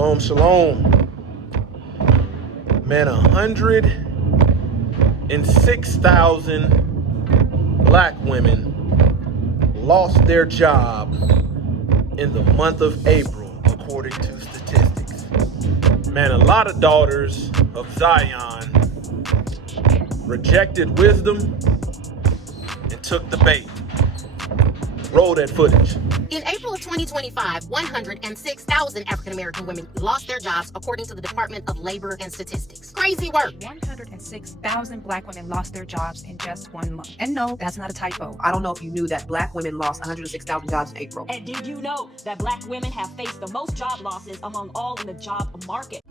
Shalom, shalom. Man, 106,000 black women lost their job in the month of April, according to statistics. Man, a lot of daughters of Zion rejected wisdom and took the bait. Roll that footage. In April of 2025, 106,000 African-American women lost their jobs, according to the Department of Labor and Statistics. Crazy work. 106,000 black women lost their jobs in just 1 month. And no, that's not a typo. I don't know if you knew that black women lost 106,000 jobs in April. And did you know that black women have faced the most job losses among all in the job market?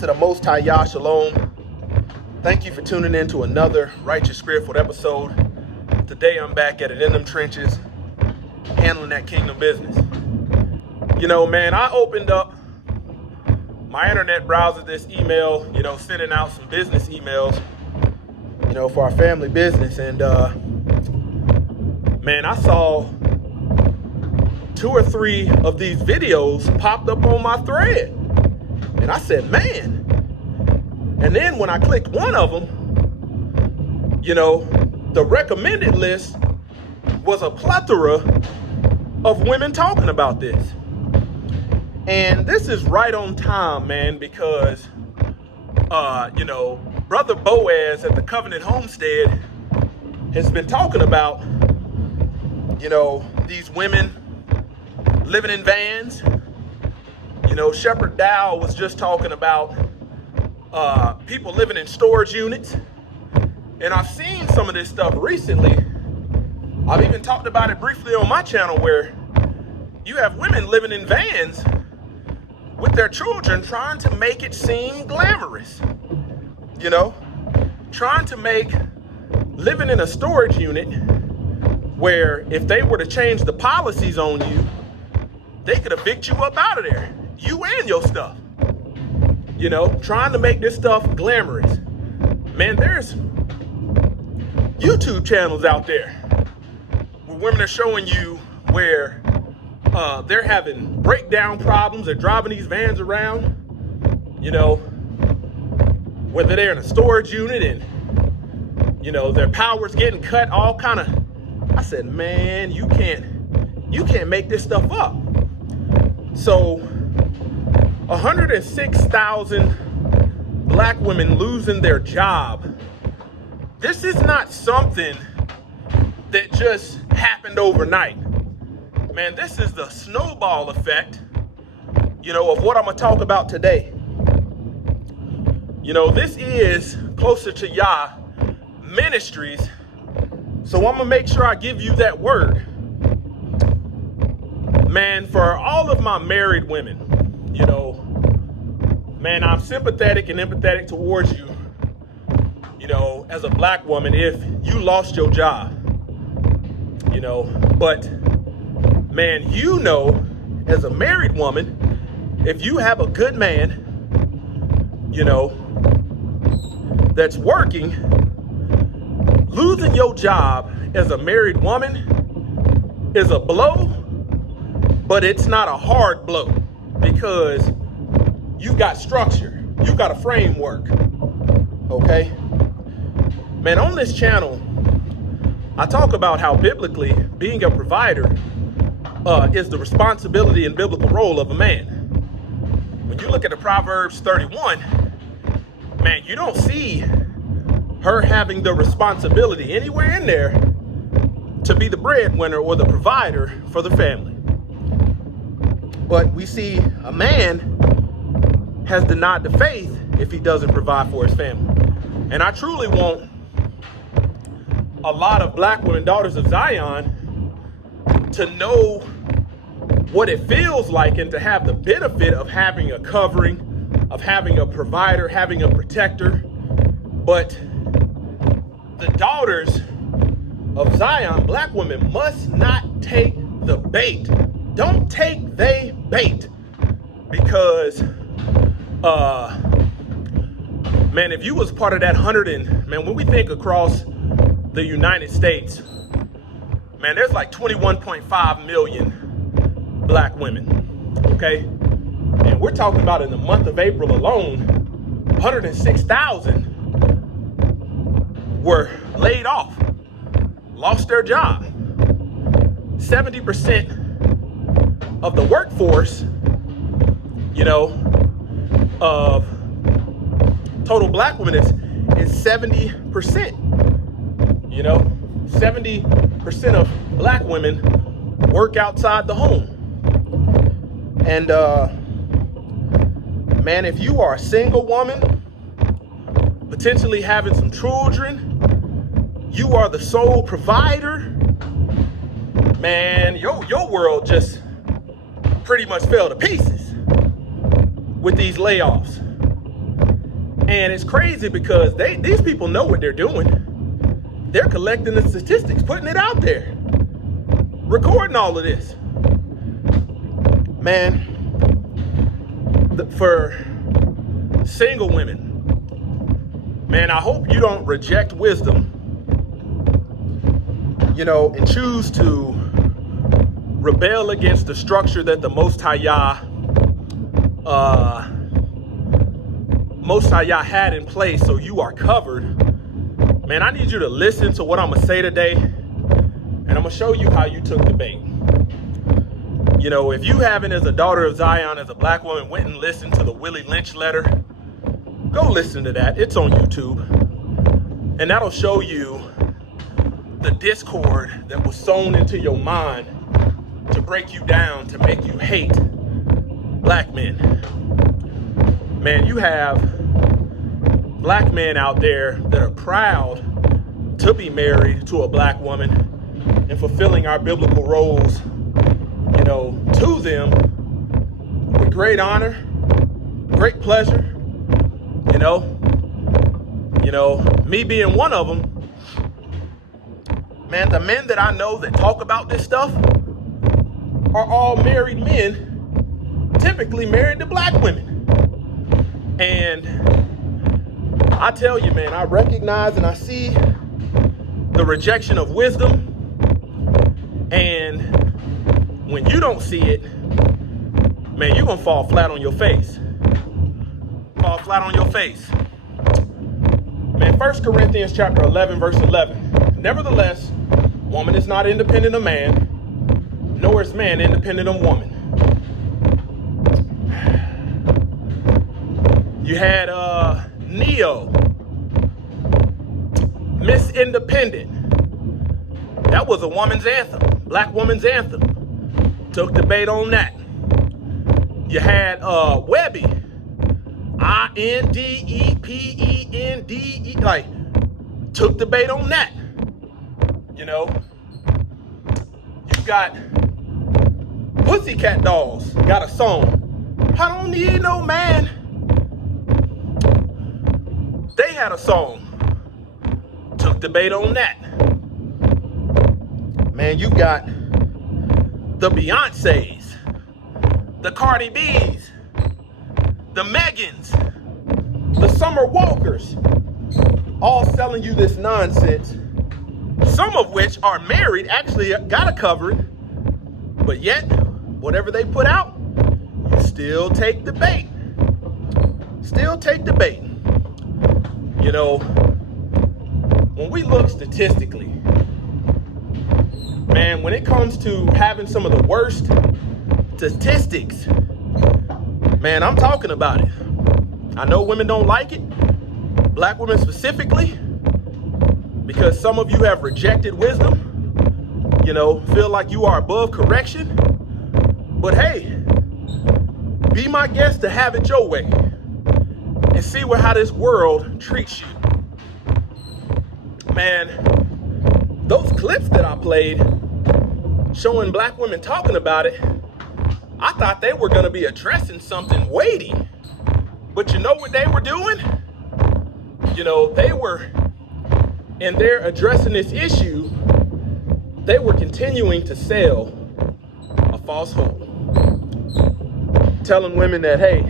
To the Most High Yah, Shalom. Thank you for tuning in to another Righteous Crippled episode. Today I'm back at it in them trenches, handling that kingdom business. You know, man, I opened up my internet browser, this email, sending out some business emails, for our family business. And, man, I saw 2 or 3 of these videos popped up on my thread. And I said, man. And then when I clicked one of them, the recommended list was a plethora of women talking about this. And this is right on time, man, because, Brother Boaz at the Covenant Homestead has been talking about, these women living in vans. Shepherd Dow was just talking about people living in storage units. And I've seen some of this stuff recently. I've even talked about it briefly on my channel, where you have women living in vans with their children, trying to make it seem glamorous. Trying to make living in a storage unit where if they were to change the policies on you, they could evict you up out of there. You and your stuff, trying to make this stuff glamorous. Man, there's YouTube channels out there where women are showing you where they're having breakdown problems. They're driving these vans around, whether they're in a storage unit and, their power's getting cut, all kind of. I said, man, you can't make this stuff up. So 106,000 black women losing their job. This is not something that just happened overnight. Man, this is the snowball effect, of what I'm going to talk about today. This is Closer to Yah Ministries. So I'm going to make sure I give you that word. Man, for all of my married women, man, I'm sympathetic and empathetic towards you, as a black woman, if you lost your job, but man, as a married woman, if you have a good man, that's working, losing your job as a married woman is a blow, but it's not a hard blow because you've got structure, you've got a framework, okay? Man, on this channel, I talk about how biblically being a provider is the responsibility and biblical role of a man. When you look at the Proverbs 31, man, you don't see her having the responsibility anywhere in there to be the breadwinner or the provider for the family. But we see a man has denied the faith if he doesn't provide for his family. And I truly want a lot of black women, daughters of Zion, to know what it feels like and to have the benefit of having a covering, of having a provider, having a protector. But the daughters of Zion, black women, must not take the bait. Don't take they bait. Because, man, if you was part of that when we think across the United States, man, there's like 21.5 million black women, okay? And we're talking about in the month of April alone, 106,000 were laid off, lost their job. 70% of the workforce, of total black women is 70%. 70% of black women work outside the home. And man, if you are a single woman, potentially having some children, you are the sole provider, man, your world just pretty much fell to pieces with these layoffs. And it's crazy because these people know what they're doing. They're collecting the statistics, putting it out there, recording all of this. Man, for single women, man, I hope you don't reject wisdom, and choose to rebel against the structure that the Most High Yah had in place so you are covered. Man, I need you to listen to what I'm gonna say today, and I'm gonna show you how you took the bait. If you haven't, as a daughter of Zion, as a black woman, went and listened to the Willie Lynch letter, go listen to that. It's on YouTube. And that'll show you the discord that was sown into your mind to break you down, to make you hate black men. Man, you have black men out there that are proud to be married to a black woman and fulfilling our biblical roles, to them with great honor, great pleasure. Me being one of them, man, the men that I know that talk about this stuff are all married men, typically married to black women. And I tell you, man, I recognize and I see the rejection of wisdom. And when you don't see it, man, you're gonna fall flat on your face. Fall flat on your face. Man, 1 Corinthians chapter 11, verse 11. Nevertheless, woman is not independent of man, nor is man independent of woman. You had Neo, Miss Independent. That was a woman's anthem, black woman's anthem. Took the bait on that. You had Webby, INDEPENDE, took the bait on that. You got Pussycat Dolls, got a song, I don't need no man. They had a song, took the bait on that. Man, you got the Beyoncés, the Cardi B's, the Megans, the Summer Walkers, all selling you this nonsense, some of which are married, actually got a covering, but yet, whatever they put out, you still take the bait. Still take the bait. When we look statistically, man, when it comes to having some of the worst statistics, man, I'm talking about it. I know women don't like it, black women specifically, because some of you have rejected wisdom, feel like you are above correction. But hey, be my guest to have it your way and see how this world treats you. Man, those clips that I played showing black women talking about it, I thought they were going to be addressing something weighty. But you know what they were doing? You know, they were, and they're addressing this issue, they were continuing to sell a false hope. Telling women that, hey,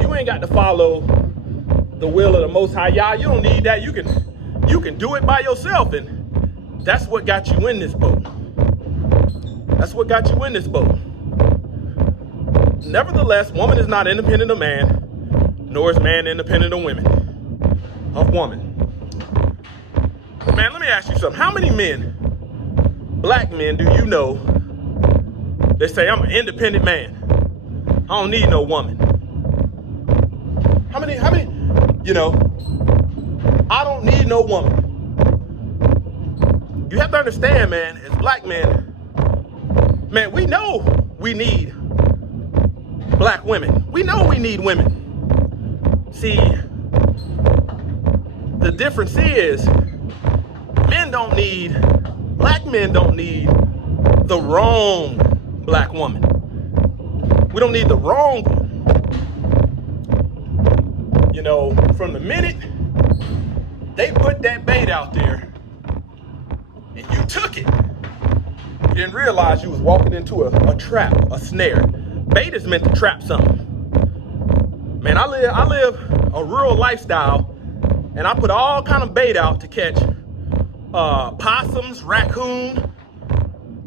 you ain't got to follow the will of the Most High Yah. You don't need that. You can do it by yourself. And that's what got you in this boat. That's what got you in this boat. Nevertheless, woman is not independent of man, nor is man independent of woman. Man, let me ask you something. How many men, black men, do you know, they say, I'm an independent man. I don't need no woman. How many, you know, I don't need no woman. You have to understand, man, as black men, man, we know we need black women. We know we need women. See, the difference is black men don't need the wrong black woman. We don't need the wrong one. You know, from the minute they put that bait out there and you took it, you didn't realize you was walking into a trap, a snare. Bait is meant to trap something. Man, I live a rural lifestyle, and I put all kind of bait out to catch possums, raccoon,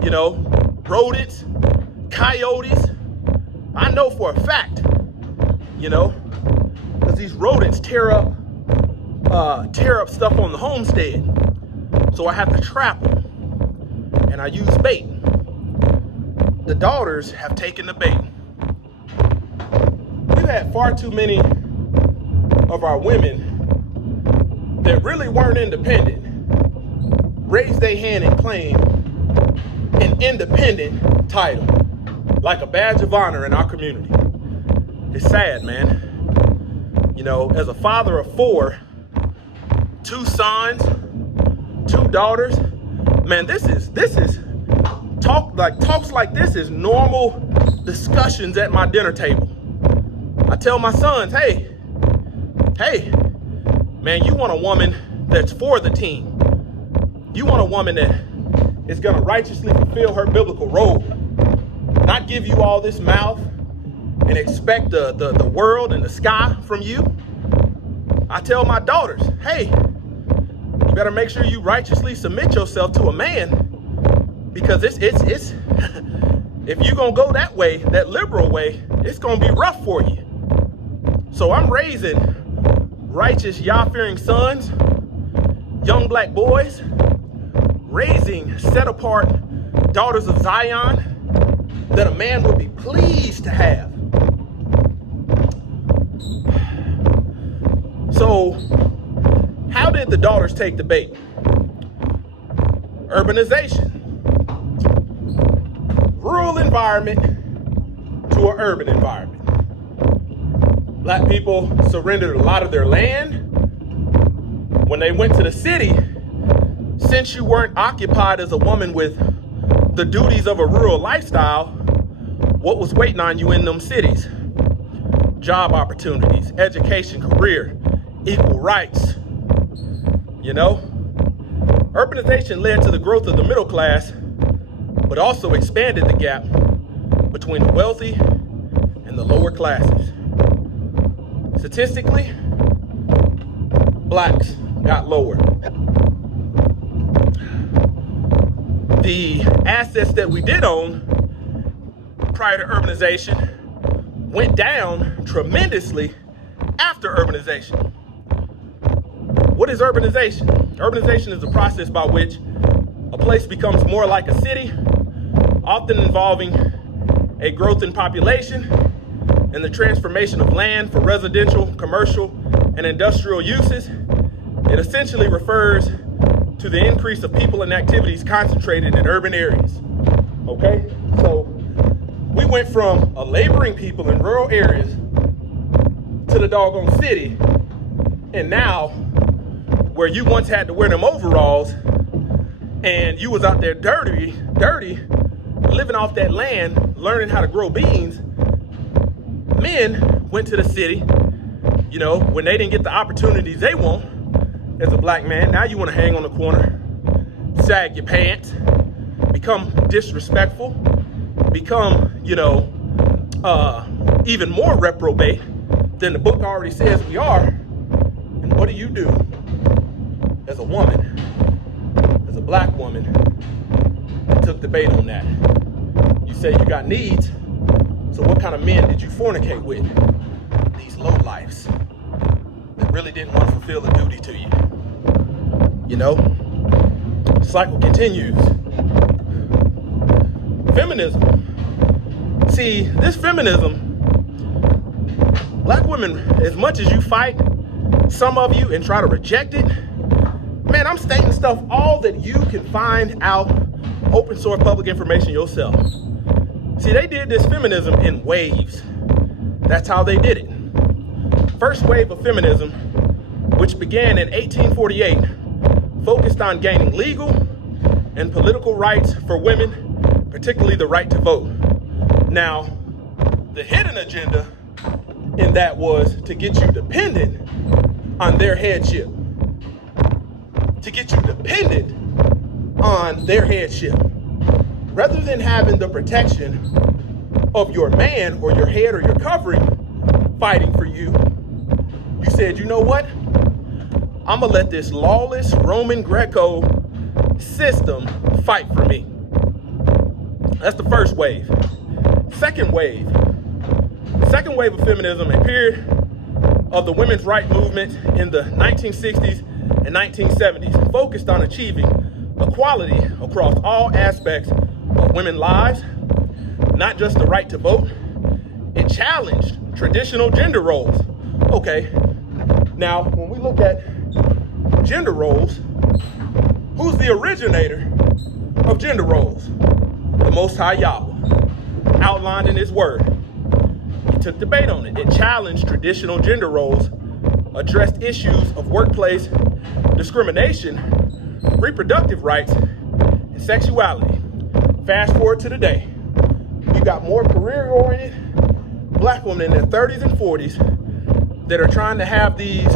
you know, rodents, coyotes. I know for a fact, you know, because these rodents tear up stuff on the homestead. So I have to trap them, and I use bait. The daughters have taken the bait. We've had far too many of our women that really weren't independent raise their hand and claim an independent title, like a badge of honor in our community. It's sad, man. You know, as a father of 4, 2 sons, 2 daughters, man, talks like this is normal discussions at my dinner table. I tell my sons, hey, man, you want a woman that's for the team. You want a woman that is gonna righteously fulfill her biblical role, not give you all this mouth and expect the world and the sky from you. I tell my daughters, hey, you better make sure you righteously submit yourself to a man, because it's if you're gonna go that way, that liberal way, it's gonna be rough for you. So I'm raising righteous Yah-fearing sons, young black boys, raising set-apart daughters of Zion that a man would be pleased to have. So, how did the daughters take the bait? Urbanization. Rural environment to an urban environment. Black people surrendered a lot of their land. When they went to the city, since you weren't occupied as a woman with the duties of a rural lifestyle, what was waiting on you in them cities? Job opportunities, education, career, equal rights. You know, urbanization led to the growth of the middle class, but also expanded the gap between the wealthy and the lower classes. Statistically, blacks got lower. The assets that we did own prior to urbanization went down tremendously after urbanization. What is urbanization? Urbanization is the process by which a place becomes more like a city, often involving a growth in population and the transformation of land for residential, commercial, and industrial uses. It essentially refers to the increase of people and activities concentrated in urban areas. Okay? So we went from a laboring people in rural areas to the doggone city, and now where you once had to wear them overalls and you was out there dirty, living off that land, learning how to grow beans, men went to the city, when they didn't get the opportunities they want as a black man. Now you want to hang on the corner, sag your pants, become disrespectful, become, even more reprobate than the book already says we are. And what do you do as a woman, as a black woman that took the bait on that? You say you got needs, so what kind of men did you fornicate with? These lowlifes that really didn't want to fulfill a duty to you. Cycle continues. Feminism. See, this feminism, black women, as much as you fight, some of you, and try to reject it, man, I'm stating stuff all that you can find out, open source public information yourself. See, they did this feminism in waves. That's how they did it. First wave of feminism, which began in 1848, focused on gaining legal and political rights for women, particularly the right to vote. Now, the hidden agenda in that was to get you dependent on their headship. To get you dependent on their headship. Rather than having the protection of your man or your head or your covering fighting for you, you said, you know what? I'm gonna let this lawless Roman Greco system fight for me. That's the first wave. Second wave of feminism, a period of the women's rights movement in the 1960s and 1970s, focused on achieving equality across all aspects of women's lives, not just the right to vote. It challenged traditional gender roles. Okay, now when we look at gender roles, who's the originator of gender roles? The Most High Yahweh, outlined in his word. He took debate on it. It challenged traditional gender roles, addressed issues of workplace discrimination, reproductive rights, and sexuality. Fast forward to today. You got more career-oriented black women in their 30s and 40s that are trying to have these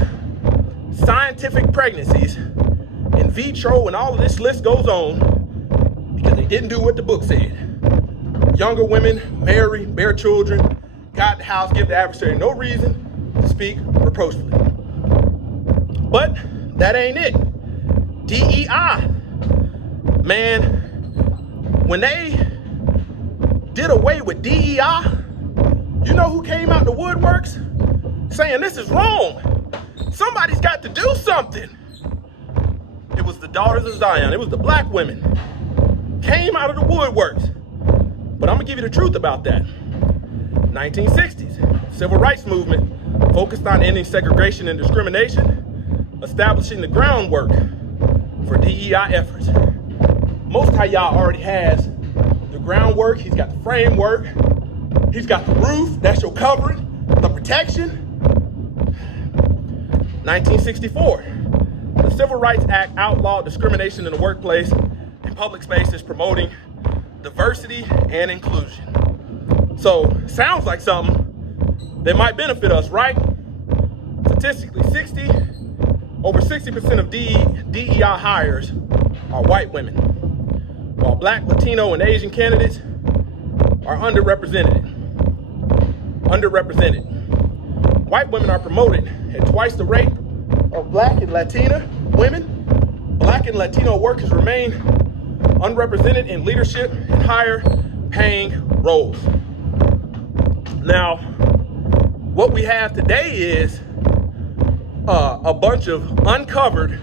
scientific pregnancies, in vitro, and all of this list goes on, because they didn't do what the book said. Younger women marry, bear children, guide the house, give the adversary no reason to speak reproachfully. But that ain't it. DEI. Man, when they did away with DEI, you know who came out the woodworks saying this is wrong? Somebody's got to do something. It was the daughters of Zion. It was the black women. Came out of the woodworks. But I'm gonna give you the truth about that. 1960s, civil rights movement focused on ending segregation and discrimination, establishing the groundwork for DEI efforts. Most High Yah already has the groundwork. He's got the framework. He's got the roof. That's your covering, the protection. 1964, the Civil Rights Act outlawed discrimination in the workplace and public spaces, promoting diversity and inclusion. So, sounds like something that might benefit us, right? Statistically, over 60% of DEI hires are white women, while Black, Latino, and Asian candidates are underrepresented. White women are promoted at twice the rate of Black and Latina women. Black and Latino workers remain unrepresented in leadership and higher paying roles. Now, what we have today is a bunch of uncovered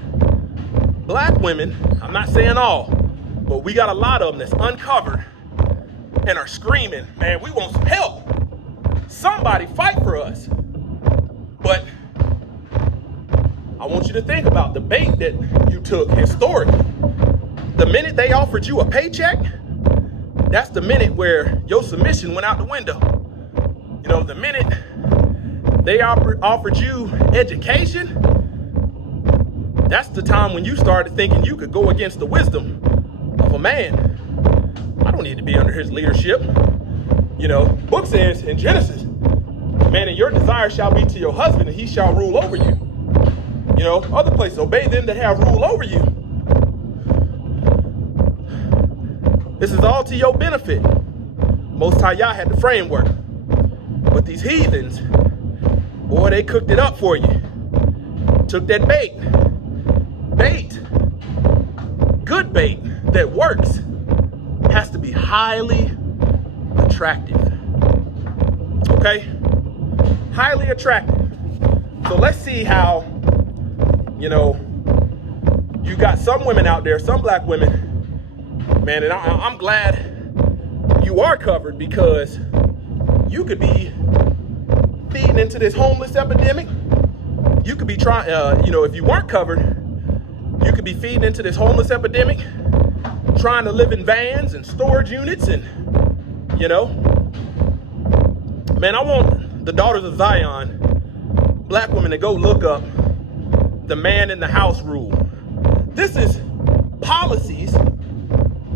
black women. I'm not saying all, but we got a lot of them that's uncovered and are screaming, man, we want some help. Somebody fight for us. But I want you to think about the bait that you took historically. The minute they offered you a paycheck, that's the minute where your submission went out the window. You know, the minute they offered you education, that's the time when you started thinking you could go against the wisdom of a man. I don't need to be under his leadership. You know, book says in Genesis, man, and your desire shall be to your husband, and he shall rule over you. You know, other places, obey them that have rule over you. This is all to your benefit. Most High Yah had the framework. But these heathens, boy, they cooked it up for you. Took that bait, good bait that works, has to be highly attractive. Okay? Highly attractive. So let's see how, you know, you got some women out there, some black women, man, and I'm glad you are covered, because you could be feeding into this homeless epidemic. You could be trying, you know, if you weren't covered, you could be feeding into this homeless epidemic, trying to live in vans and storage units, and, you know, man, I want the daughters of Zion, black women, to go look up the man in the house rule. This is policies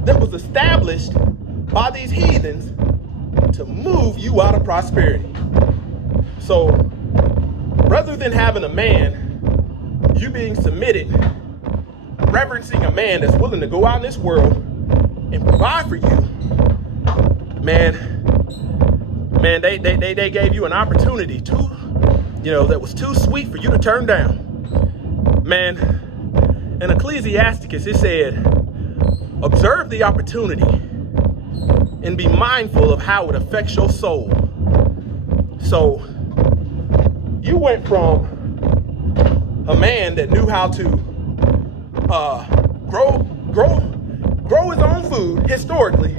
that was established by these heathens to move you out of prosperity. So rather than having a man, you being submitted, reverencing a man that's willing to go out in this world and provide for you, man, they gave you an opportunity to, you know, that was too sweet for you to turn down. Man, in Ecclesiasticus, it said, observe the opportunity and be mindful of how it affects your soul. So you went from a man that knew how to grow his own food, historically,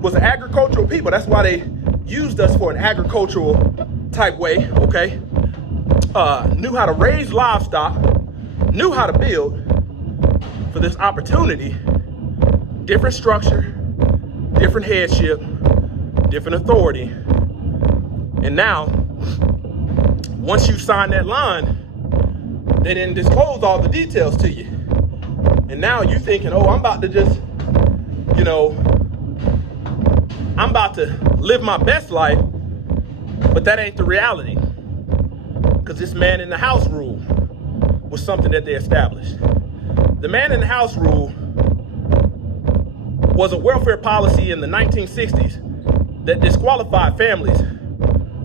was an agricultural people. That's why they used us for an agricultural type way, okay? Knew how to raise livestock, knew how to build, for this opportunity, different structure, different headship, different authority. And now, once you sign that line, they didn't disclose all the details to you. And now you thinking, oh, I'm about to just, you know, I'm about to live my best life, but that ain't the reality. Because this man in the house rule was something that they established. The man in the house rule was a welfare policy in the 1960s that disqualified families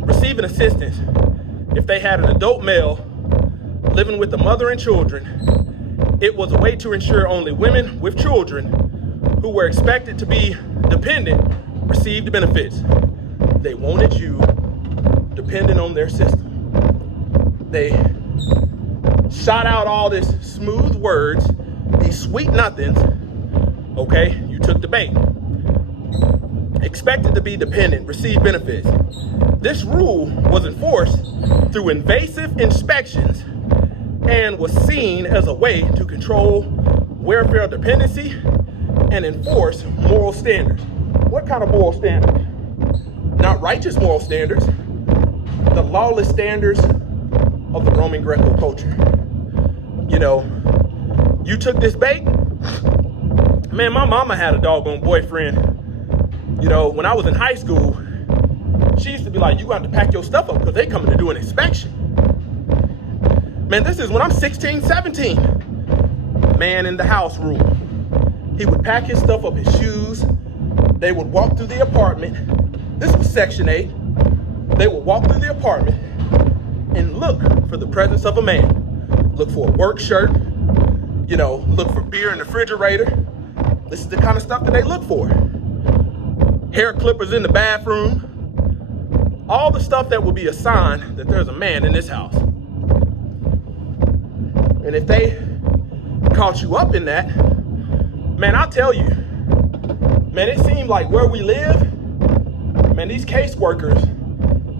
receiving assistance if they had an adult male living with a mother and children. It was a way to ensure only women with children who were expected to be dependent received benefits. They wanted you dependent on their system. They shot out all this smooth words, these sweet nothings. Okay, you took the bait. Expected to be dependent, receive benefits. This rule was enforced through invasive inspections and was seen as a way to control welfare dependency and enforce moral standards. What kind of moral standards? Not righteous moral standards, the lawless standards of the Roman Greco culture. You know, you took this bait. Man, my mama had a doggone boyfriend. You know, when I was in high school, she used to be like, you got to pack your stuff up because they coming to do an inspection. Man, this is when I'm 16, 17. Man in the house rule. He would pack his stuff up, his shoes. They would walk through the apartment. This was Section 8. They would walk through the apartment and look for the presence of a man. Look for a work shirt. You know, look for beer in the refrigerator. This is the kind of stuff that they look for. Hair clippers in the bathroom. All the stuff that will be a sign that there's a man in this house. And if they caught you up in that, man, I'll tell you, man, it seemed like where we live, man, these caseworkers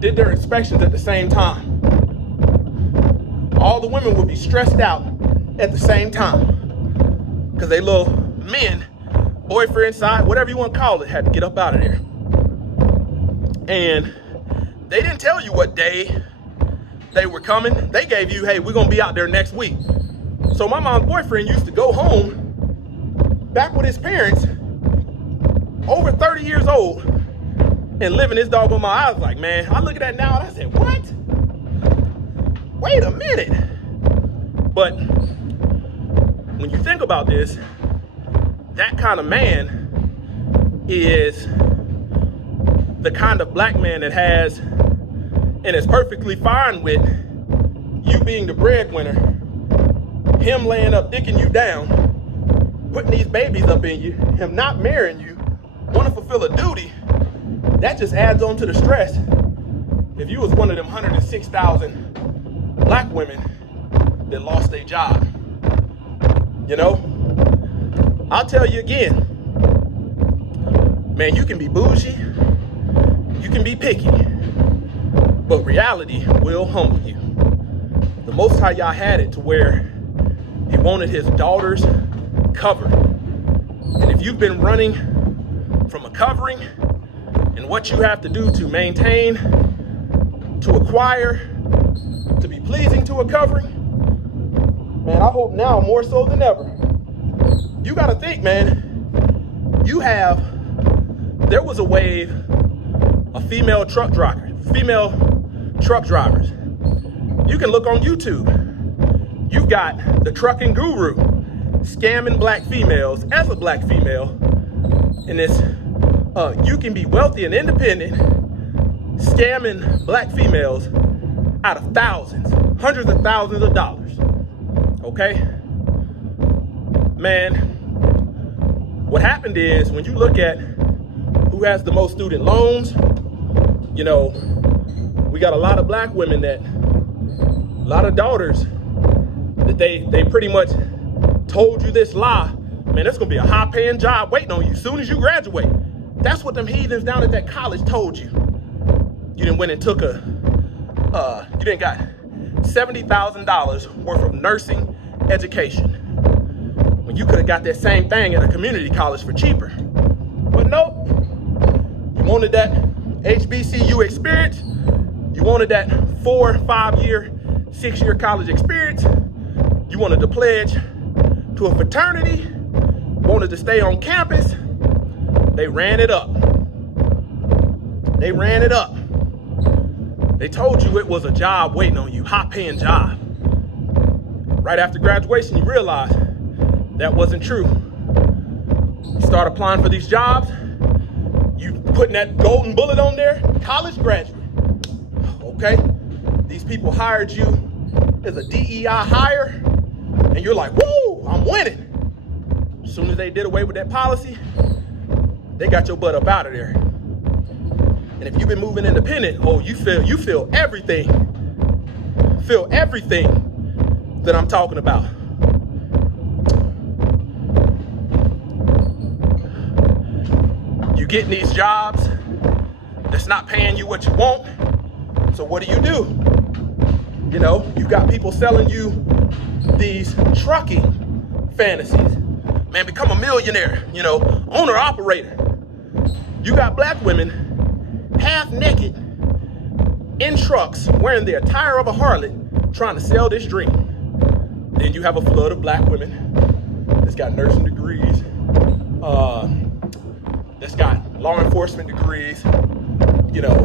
did their inspections at the same time. All the women would be stressed out at the same time because they little men, boyfriend side, whatever you want to call it, had to get up out of there. And they didn't tell you what day they were coming. They gave you, hey, we're going to be out there next week. So my mom's boyfriend used to go home back with his parents, over 30 years old, and living this dog on my eyes. Like, man, I look at that now and I said, what? Wait a minute. But when you think about this, that kind of man is the kind of black man that has and is perfectly fine with you being the breadwinner, him laying up, dicking you down, putting these babies up in you, him not marrying you, want to fulfill a duty. That just adds on to the stress. If you was one of them 106,000 black women that lost their job, you know, I'll tell you again, man, you can be bougie, you can be picky, but reality will humble you. The Most High Yah had it to where he wanted his daughters covered. And if you've been running from a covering and what you have to do to maintain, to acquire, to be pleasing to a covering, man, I hope now more so than ever. You gotta think, man, there was a wave of female truck drivers. You can look on YouTube. You've got the trucking guru scamming black females as a black female. And this, you can be wealthy and independent, scamming black females out of thousands, hundreds of thousands of dollars. Okay? Man, what happened is when you look at who has the most student loans, you know, we got a lot of black women a lot of daughters that they pretty much told you this lie, man, that's gonna be a high paying job waiting on you as soon as you graduate. That's what them heathens down at that college told you. You done went and took you done got $70,000 worth of nursing education when you could have got that same thing at a community college for cheaper. But nope, you wanted that HBCU experience. You wanted that 4, 5 year, 6 year college experience. You wanted to pledge to a fraternity, wanted to stay on campus. They ran it up. They ran it up. They told you it was a job waiting on you, high paying job. Right after graduation, you realize that wasn't true. You start applying for these jobs, you putting that golden bullet on there, college graduate. Okay? These people hired you as a DEI hire, and you're like, woo, I'm winning. As soon as they did away with that policy, they got your butt up out of there. And if you've been moving independent, oh, you feel everything. Feel everything that I'm talking about. You getting these jobs that's not paying you what you want. So what do? You know, you've got people selling you these trucking fantasies. Man, become a millionaire, you know, owner operator. You got black women half naked in trucks wearing the attire of a harlot trying to sell this dream. Then you have a flood of black women that's got nursing degrees, that's got law enforcement degrees, you know,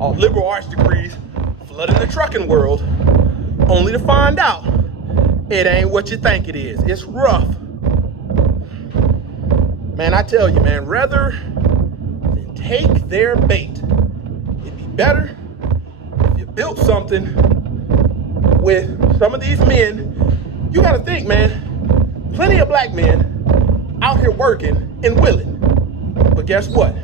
all liberal arts degrees, flooding the trucking world, only to find out it ain't what you think it is. It's rough. Man, I tell you, man, rather than take their bait, it'd be better if you built something with some of these men. You gotta think, man, plenty of black men out here working and willing. But guess what?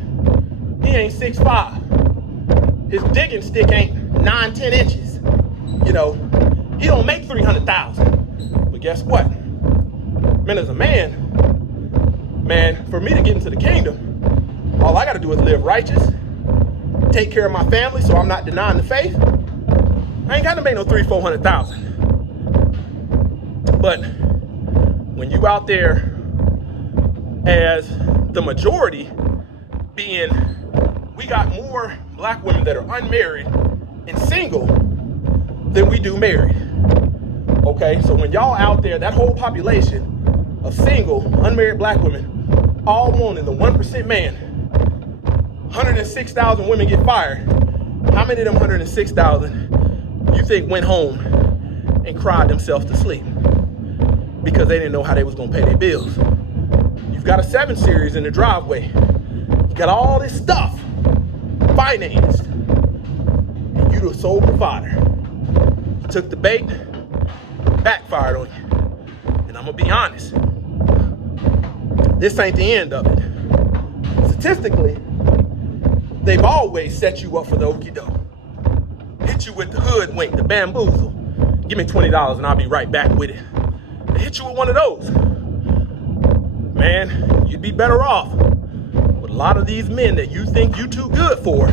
He ain't 6'5". His digging stick ain't 9-10 inches. You know, he don't make 300,000. But guess what? Man, as a man, for me to get into the kingdom, all I gotta do is live righteous, take care of my family so I'm not denying the faith. I ain't gotta make no 300,000-400,000. But when you out there as the majority, being we got more black women that are unmarried and single than we do married. Okay, so when y'all out there, that whole population of single, unmarried black women, all wanting the 1% man, 106,000 women get fired. How many of them 106,000 you think went home and cried themselves to sleep because they didn't know how they was gonna pay their bills? You've got a 7 Series in the driveway. You got all this stuff financed, and you the sole provider. You took the bait, backfired on you. And I'm gonna be honest, this ain't the end of it. Statistically, they've always set you up for the okie doke. Hit you with the hoodwink, the bamboozle. Give me $20 and I'll be right back with it. They hit you with one of those. Man, you'd be better off with a lot of these men that you think you too good for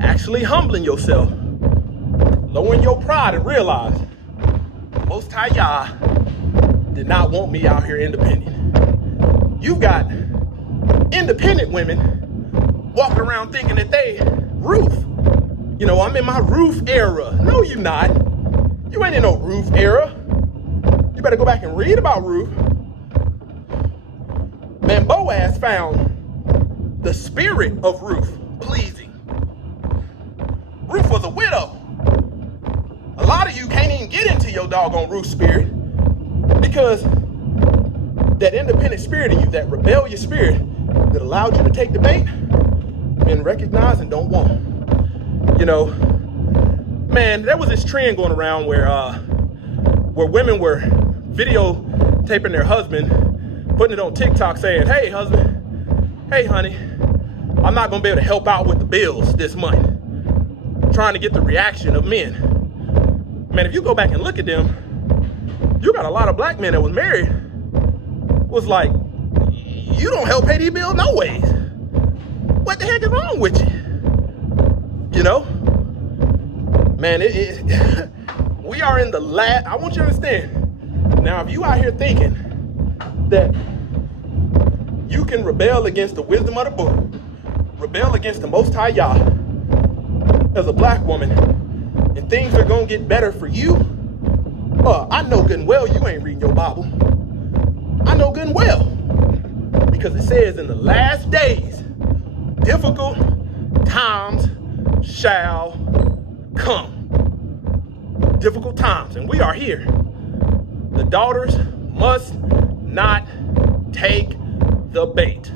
actually humbling yourself, lowering your pride, and realize the Most High Yah did not want me out here independent. You've got independent women walking around thinking that they roof. You know, I'm in my roof era. No, you're not. You ain't in no roof era. You better go back and read about Ruth. Man, Boaz found the spirit of Ruth pleasing. Ruth was a widow. A lot of you can't even get into your doggone Ruth spirit because that independent spirit in you, that rebellious spirit that allowed you to take the bait, men recognize and don't want. You know, man, there was this trend going around where women were videotaping their husband, putting it on TikTok saying, hey husband, hey honey, I'm not gonna be able to help out with the bills this month. Trying to get the reaction of men. Man, if you go back and look at them, you got a lot of black men that was married, was like, you don't help pay these bills no ways. What the heck is wrong with you? You know? Man, we are in the last, I want you to understand. Now, if you out here thinking that you can rebel against the wisdom of the book, rebel against the Most High Yah as a black woman, and things are gonna get better for you, I know good and well you ain't reading your Bible. I know good and well. Because it says in the last days, difficult times shall come. Difficult times, and we are here. The daughters must not take the bait.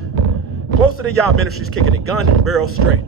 Closer to y'all ministries kicking it gun barrel straight.